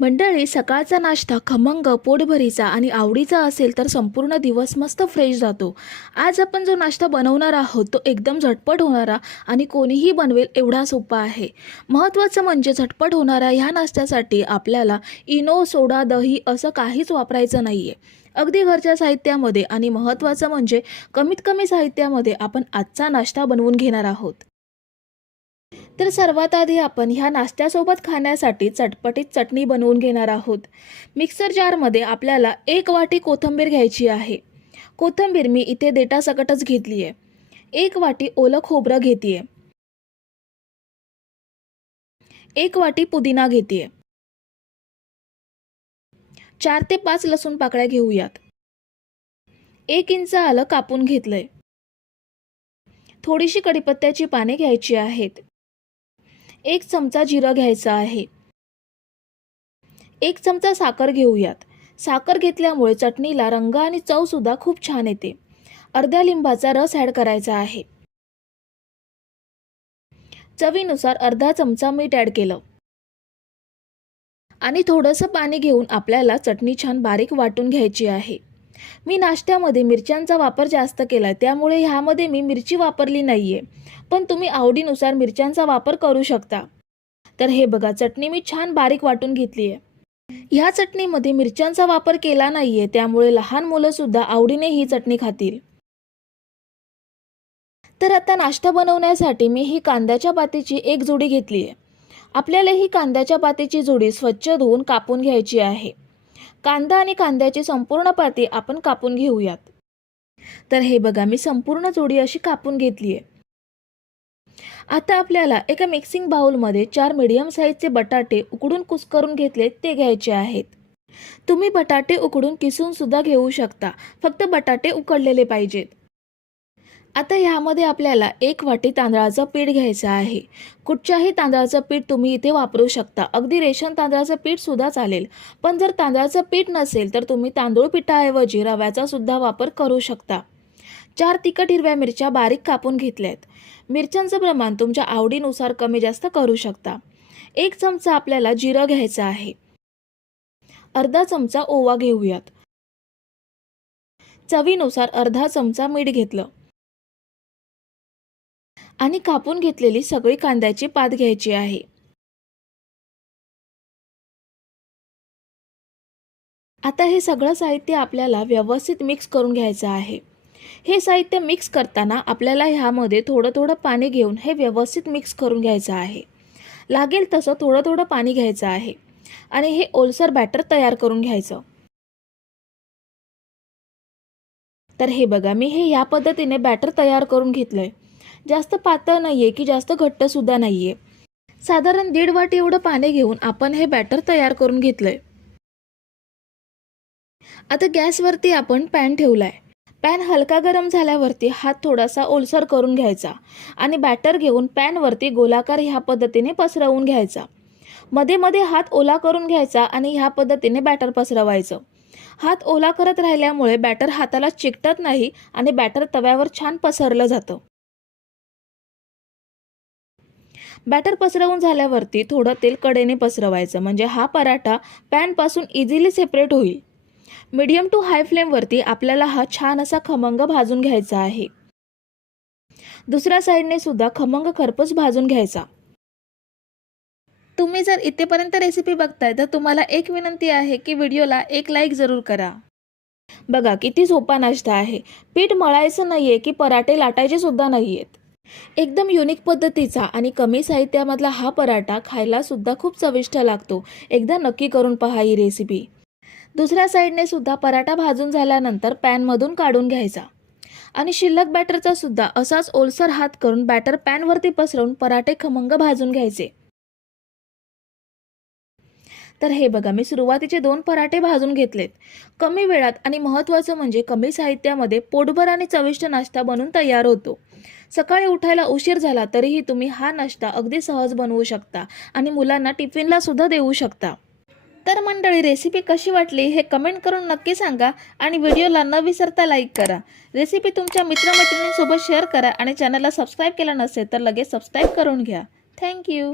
मंडळी सकाळचा नाश्ता खमंग पोटभरीचा आणि आवडीचा असेल तर संपूर्ण दिवस मस्त फ्रेश जातो. आज आपण जो नाश्ता बनवणार आहोत तो एकदम झटपट होणारा आणि कोणीही बनवेल एवढा सोपा आहे. महत्त्वाचं म्हणजे झटपट होणारा ह्या नाश्त्यासाठी आपल्याला इनो सोडा दही असं काहीच वापरायचं नाही आहे अगदी घरच्या साहित्यामध्ये आणि महत्त्वाचं म्हणजे कमीत कमी साहित्यामध्ये आपण आजचा नाश्ता बनवून घेणार आहोत. तर सर्वात आधी आपण ह्या नाश्त्यासोबत खाण्यासाठी चटपटीत चटणी बनवून घेणार आहोत. मिक्सर जारमध्ये आपल्याला एक वाटी कोथिंबीर घ्यायची आहे. कोथिंबीर मी इथे देटासकटच घेतली आहे एक वाटी ओलं खोबरं घेते एक वाटी पुदिना घेते चार ते पाच लसूण पाकळ्या घेऊयात. एक इंच आलं कापून घेतलंय. थोडीशी कडीपत्त्याची पाने घ्यायची आहेत. एक चमचा जिरं घ्यायचं आहे. एक चमचा साखर घेऊयात. साखर घेतल्यामुळे चटणीला रंग आणि चवसुद्धा खूप छान येते. अर्ध्या लिंबाचा रस ॲड करायचा आहे. चवीनुसार अर्धा चमचा मीठ ॲड केलं. आणि थोडंसं पाणी घेऊन आपल्याला चटणी छान बारीक वाटून घ्यायची आहे. मी नाश्त्यामध्ये मिरच्यांचा वापर जास्त केला आहे त्यामुळे ह्यामध्ये मी मिरची वापरली नाही आहे पण तुम्ही आवडीनुसार मिरच्यांचा वापर करू शकता. तर हे बघा चटणी मी छान बारीक वाटून घेतली आहे ह्या चटणीमध्ये मिरच्यांचा वापर केला नाही आहे त्यामुळे लहान मुलंसुद्धा आवडीने ही चटणी खातील. तर आता नाश्ता बनवण्यासाठी मी ही कांद्याच्या पातीची एक जोडी घेतली आहे आपल्याला ही कांद्याच्या पातीची जोडी स्वच्छ धुवून कापून घ्यायची आहे. कांदा आणि कांद्याची संपूर्ण पाती आपण कापून घेऊयात. तर हे बघा मी संपूर्ण जोडी अशी कापून घेतली आहे आता आपल्याला एका मिक्सिंग बाउलमध्ये चार मीडियम साईजचे बटाटे उकडून कुस्करून घेतले ते घ्यायचे आहेत. तुम्ही बटाटे उकडून किसून सुद्धा घेऊ शकता. फक्त बटाटे उकडलेले पाहिजेत. आता ह्यामध्ये आपल्याला एक वाटी तांदळाचं पीठ घ्यायचं आहे. कुठच्याही तांदळाचं पीठ तुम्ही इथे वापरू शकता. अगदी रेशन तांदळाचं पीठ सुद्धा चालेल. पण जर तांदळाचं पीठ नसेल तर तुम्ही तांदूळ पिठाऐवजी रव्याचा सुद्धा वापर करू शकता. चार तिखट हिरव्या मिरच्या बारीक कापून घेतल्यात. मिरच्यांचं प्रमाण तुमच्या आवडीनुसार कमी जास्त करू शकता. एक चमचा आपल्याला जिरं घ्यायचं आहे. अर्धा चमचा ओवा घेऊयात. चवीनुसार अर्धा चमचा मीठ घेतलं. आणि कापून घेतलेली सगळी कांद्याची पात घ्यायची आहे. आता हे सगळं साहित्य आपल्याला व्यवस्थित मिक्स करून घ्यायचं आहे. हे साहित्य मिक्स करताना आपल्याला ह्यामध्ये थोडं थोडं पाणी घेऊन हे व्यवस्थित मिक्स करून घ्यायचं आहे. लागेल तसं थोडं थोडं पाणी घ्यायचं आहे. आणि हे ओलसर बॅटर तयार करून घ्यायचं. तर हे बघा मी हे या पद्धतीने बॅटर तयार करून घेतलंय. जास्त पातळ नाही आहे की जास्त घट्टसुद्धा नाही आहे साधारण दीड वाटी एवढं पाणी घेऊन आपण हे बॅटर तयार करून घेतलंय. आता गॅसवरती आपण पॅन ठेवलाय. पॅन हलका गरम झाल्यावरती हात थोडासा ओलसर करून घ्यायचा आणि बॅटर घेऊन पॅनवरती गोलाकार ह्या पद्धतीने पसरवून घ्यायचा. मध्ये मध्ये हात ओला करून घ्यायचा आणि ह्या पद्धतीने बॅटर पसरवायचं. हात ओला करत राहिल्यामुळे बॅटर हाताला चिकटत नाही आणि बॅटर तव्यावर छान पसरलं जातं. बॅटर पसरवून झाल्यावरती थोडं तेल कडेने पसरवायचं. म्हणजे हा पराठा पॅनपासून इझिली सेपरेट होईल. मीडियम टू हाय फ्लेमवरती आपल्याला हा छान असा खमंग भाजून घ्यायचा आहे. दुसऱ्या साईडने सुद्धा खमंग खरपूस भाजून घ्यायचा. तुम्ही जर इथेपर्यंत रेसिपी बघताय तर तुम्हाला एक विनंती आहे की व्हिडिओला एक लाईक जरूर करा. बघा किती झोपा नाश्ता आहे. पीठ मळायचं नाहीये की पराठे लाटायचे सुद्धा नाहीयेत. एकदम युनिक पद्धतीचा आणि कमी साहित्यामधला हा पराठा खायला सुद्धा खूप चविष्ट लागतो. एकदा नक्की करून पहा ही रेसिपी दुसऱ्या साईडने सुद्धा पराठा भाजून झाल्यानंतर पॅनमधून काढून घ्यायचा. आणि शिल्लक बॅटरचा सुद्धा असाच ओलसर हात करून बॅटर पॅनवरती पसरवून पराठे खमंग भाजून घ्यायचे. तर हे बघा मी सुरुवातीचे दोन पराठे भाजून घेतलेत. कमी वेळात आणि महत्त्वाचं म्हणजे कमी साहित्यामध्ये पोटभर आणि चविष्ट नाश्ता बनून तयार होतो. सकाळी उठायला उशीर झाला तरीही तुम्ही हा नाश्ता अगदी सहज बनवू शकता आणि मुलांना टिफिनला सुद्धा देऊ शकता. तर मंडळी रेसिपी कशी वाटली हे कमेंट करून नक्की सांगा आणि व्हिडिओला न विसरता लाईक करा. रेसिपी तुमच्या मित्रमैत्रिणींसोबत शेअर करा आणि चॅनलला सबस्क्राईब केला नसेल तर लगेच सबस्क्राईब करून घ्या. थँक्यू